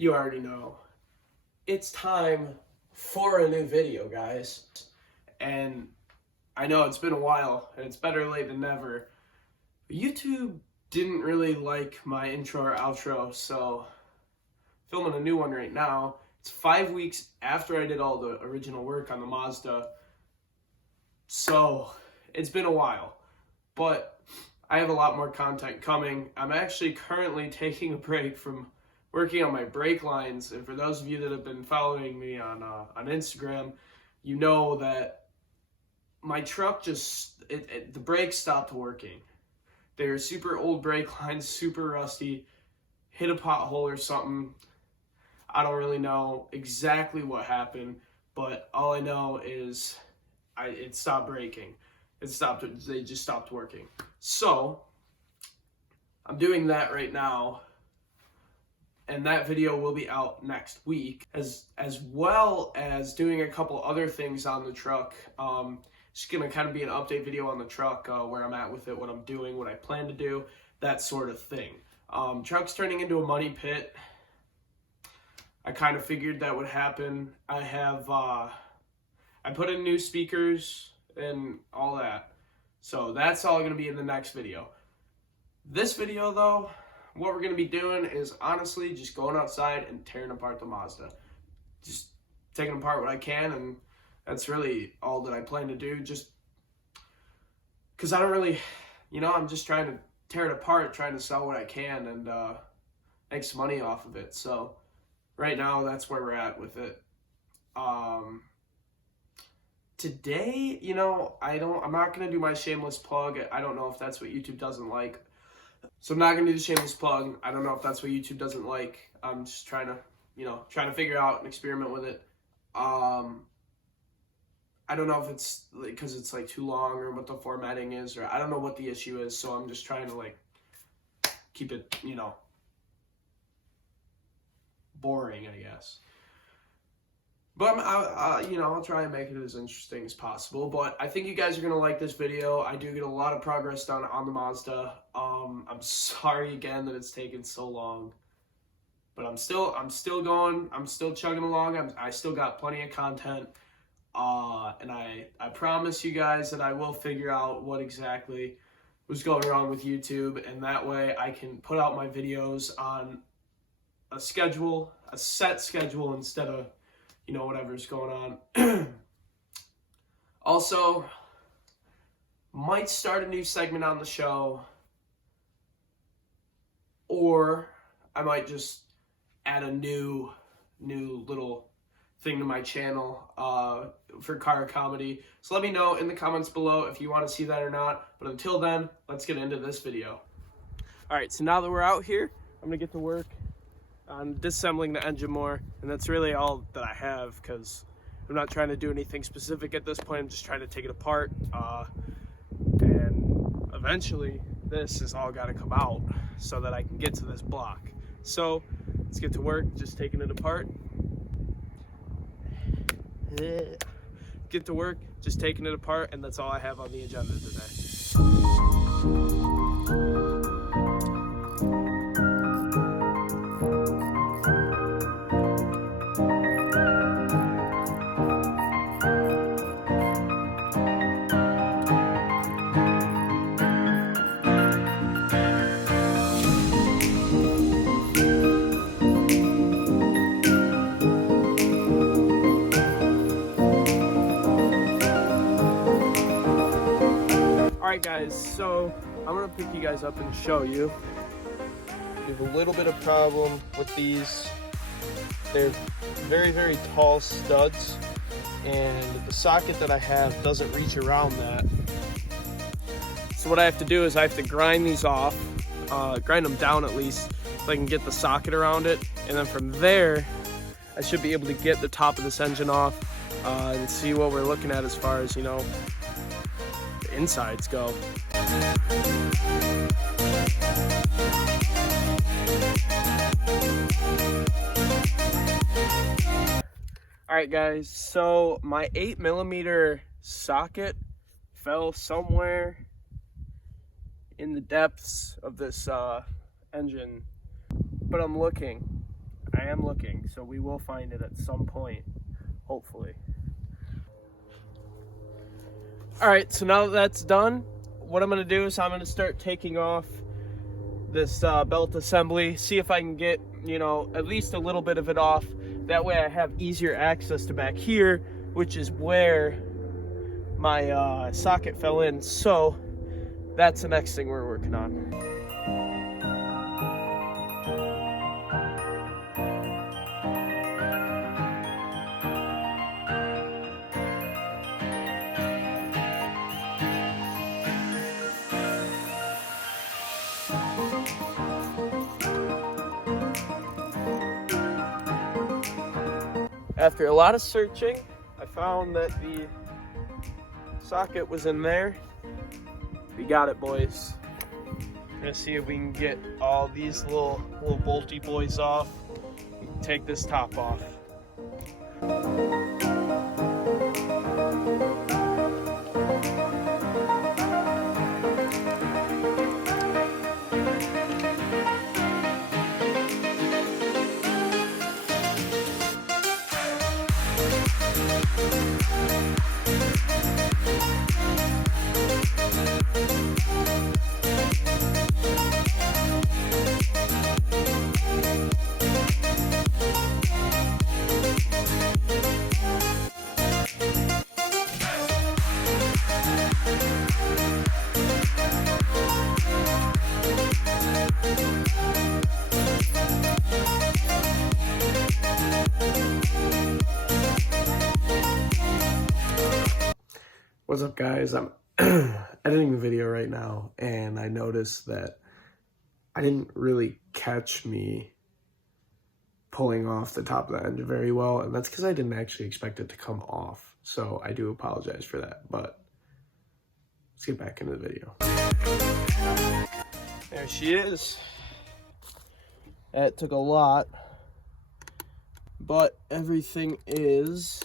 You already know. It's time for a new video, guys. And I know it's been a while, and it's better late than never. YouTube didn't really like my intro or outro, so filming a new one right now. It's 5 weeks after I did all the original work on the Mazda. So it's been a while, but I have a lot more content coming. I'm actually currently taking a break from working on my brake lines, and for those of you that have been following me on Instagram, you know that my truck the brakes stopped working. They were super old brake lines, super rusty, hit a pothole or something. I don't really know exactly what happened, but all I know is it stopped braking. They just stopped working. So I'm doing that right now, and that video will be out next week, as well as doing a couple other things on the truck. Just gonna kind of be an update video on the truck, where I'm at with it, what I'm doing, what I plan to do, that sort of thing. Truck's turning into a money pit. I kind of figured that would happen. I put in new speakers and all that. So that's all going to be in the next video. This video, though, what we're going to be doing is honestly just going outside and tearing apart the Mazda. Just taking apart what I can, and that's really all that I plan to do. Just because I don't really, I'm just trying to tear it apart, trying to sell what I can and make some money off of it. So right now, that's where we're at with it. Today, I'm not going to do my shameless plug. I don't know if that's what YouTube doesn't like. So I'm not going to do the shameless plug. I don't know if that's what YouTube doesn't like. I'm just trying to figure out and experiment with it. I don't know if it's because it's like too long or what the formatting is, or I don't know what the issue is. So I'm just trying to keep it, boring, I guess. But I'll try and make it as interesting as possible. But I think you guys are gonna like this video. I do get a lot of progress done on the Mazda. I'm sorry again that it's taken so long, but I'm still going. I'm still chugging along. I still got plenty of content. And I promise you guys that I will figure out what exactly was going wrong with YouTube, and that way I can put out my videos on a set schedule, instead of whatever's going on. Also, might start a new segment on the show, or I might just add a new little thing to my channel for car comedy. So let me know in the comments below if you want to see that or not. But until then, let's get into this video. All right, so now that we're out here, I'm gonna get to work on disassembling the engine more, and that's really all that I have, because I'm not trying to do anything specific at this point. I'm just trying to take it apart, and eventually this is all got to come out so that I can get to this block. So let's get to work just taking it apart. Get to work just taking it apart, and that's all I have on the agenda today. Alright guys, so I'm going to pick you guys up and show you. We have a little bit of problem with these. They're very, very tall studs, and the socket that I have doesn't reach around that. So what I have to do is I have to grind these off, grind them down at least, so I can get the socket around it, and then from there I should be able to get the top of this engine off and see what we're looking at as far as, the insides go. Alright guys, so my 8mm socket fell somewhere in the depths of this engine, but I'm looking. I am looking, so we will find it at some point, hopefully. All right, so now that that's done, what I'm gonna do is I'm gonna start taking off this belt assembly, see if I can get, you know, at least a little bit of it off. That way I have easier access to back here, which is where my socket fell in. So that's the next thing we're working on. After a lot of searching, I found that the socket was in there. We got it, boys. We're gonna see if we can get all these little bolty boys off. Take this top off. What's up, guys? I'm editing the video right now, and I noticed that I didn't really catch me pulling off the top of the engine very well, and that's because I didn't actually expect it to come off. So I do apologize for that, but let's get back into the video. There she is. That took a lot, but everything is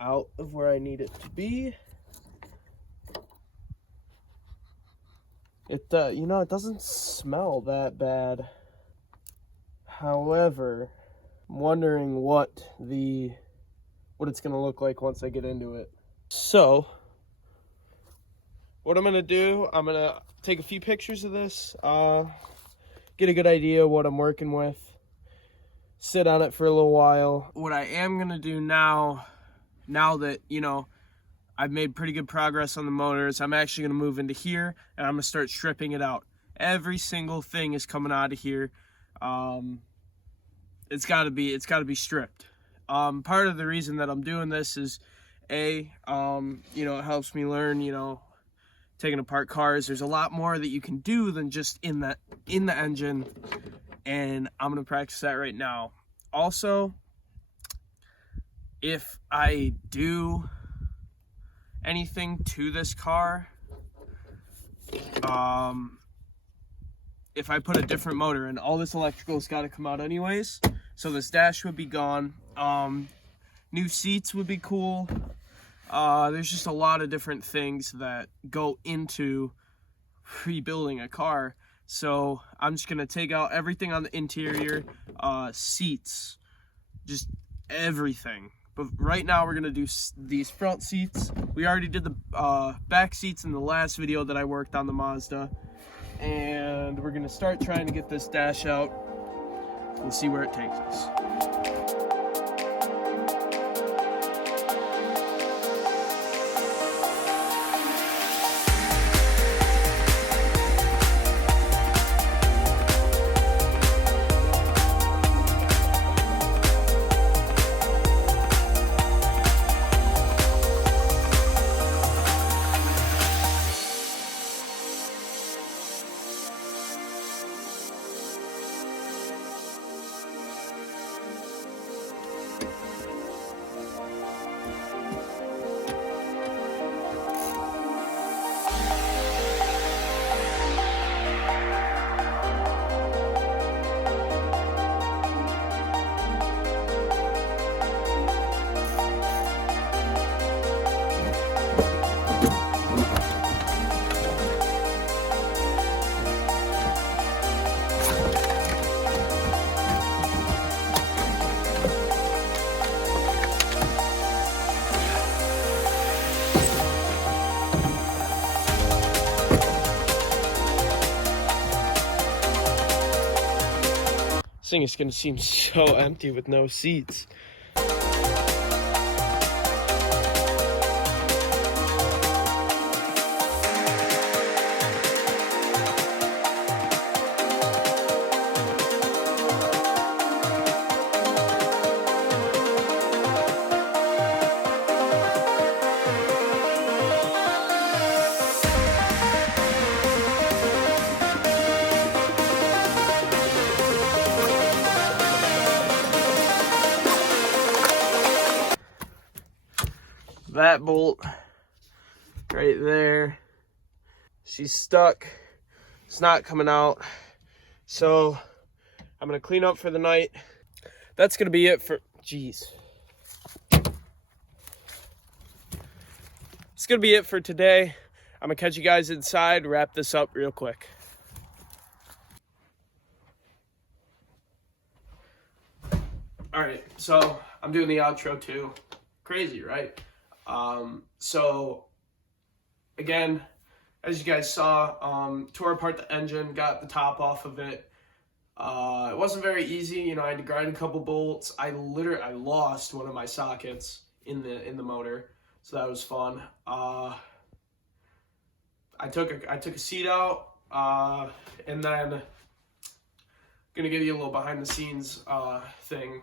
out of where I need it to be. It you know, it doesn't smell that bad. However, I'm wondering what it's gonna look like once I get into it. So what I'm gonna do, I'm gonna take a few pictures of this, get a good idea of what I'm working with, sit on it for a little while. What I am gonna do now that, you know, I've made pretty good progress on the motors, I'm actually gonna move into here and I'm gonna start stripping it out. Every single thing is coming out of here. It's gotta be stripped. Part of the reason that I'm doing this is you know, it helps me learn, you know, taking apart cars. There's a lot more that you can do than just in the engine, and I'm gonna practice that right now. Also, if I do anything to this car, if I put a different motor in, all this electrical's got to come out anyways, so this dash would be gone. New seats would be cool. There's just a lot of different things that go into rebuilding a car, so I'm just gonna take out everything on the interior, seats, just everything. But right now we're gonna do these front seats. We already did the back seats in the last video that I worked on the Mazda, and we're gonna start trying to get this dash out and see where it takes us. thing is gonna seem so empty with no seats. That bolt right there, she's stuck. It's not coming out. So I'm gonna clean up for the night. That's gonna be it for, geez. It's gonna be it for today. I'm gonna catch you guys inside, wrap this up real quick. All right, so I'm doing the outro too. Crazy, right? So again, as you guys saw, tore apart the engine, got the top off of it. It wasn't very easy, you know. I had to grind a couple bolts. I lost one of my sockets in the motor, so that was fun. I took a seat out, and then gonna give you a little behind the scenes thing.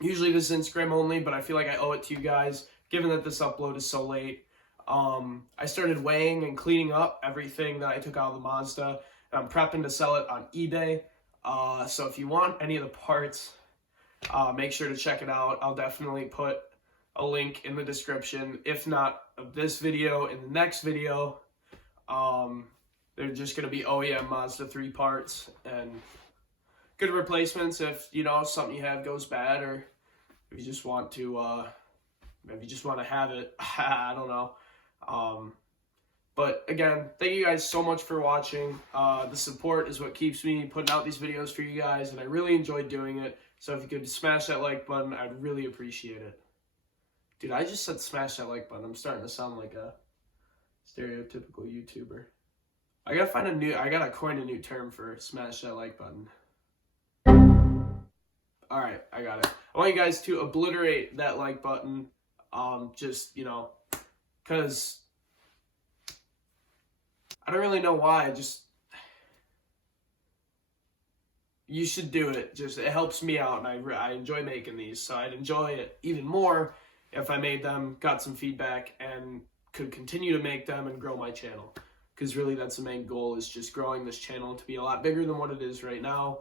Usually this is Instagram only, but I feel like I owe it to you guys, given that this upload is so late. I started weighing and cleaning up everything that I took out of the Mazda, and I'm prepping to sell it on eBay. So if you want any of the parts, make sure to check it out. I'll definitely put a link in the description. If not of this video, in the next video, they're just going to be OEM Mazda 3 parts and good replacements if, you know, something you have goes bad, or if you just want to have it. I don't know. But again, thank you guys so much for watching. The support is what keeps me putting out these videos for you guys, and I really enjoyed doing it. So if you could smash that like button, I'd really appreciate it. Dude, I just said smash that like button. I'm starting to sound like a stereotypical YouTuber. I gotta coin a new term for smash that like button. All right, I got it. I want you guys to obliterate that like button. Just, you know, because I don't really know why. You should do it. Just, it helps me out, and I enjoy making these. So I'd enjoy it even more if I made them, got some feedback, and could continue to make them and grow my channel. Because really, that's the main goal, is just growing this channel to be a lot bigger than what it is right now.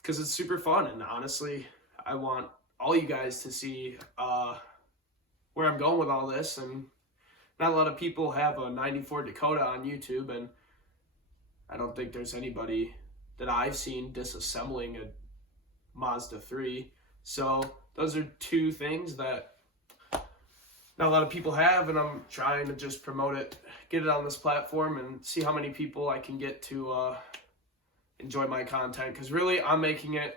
Because it's super fun, and honestly, I want all you guys to see where I'm going with all this. And not a lot of people have a 94 Dakota on YouTube, and I don't think there's anybody that I've seen disassembling a Mazda 3. So those are two things that not a lot of people have, and I'm trying to just promote it, get it on this platform, and see how many people I can get to enjoy my content. Because really, I'm making it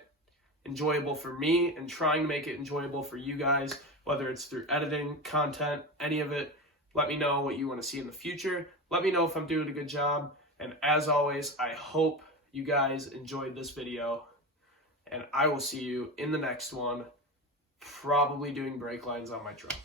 enjoyable for me and trying to make it enjoyable for you guys, whether it's through editing, content, any of it. Let me know what you want to see in the future. Let me know if I'm doing a good job. And as always, I hope you guys enjoyed this video, and I will see you in the next one, probably doing brake lines on my truck.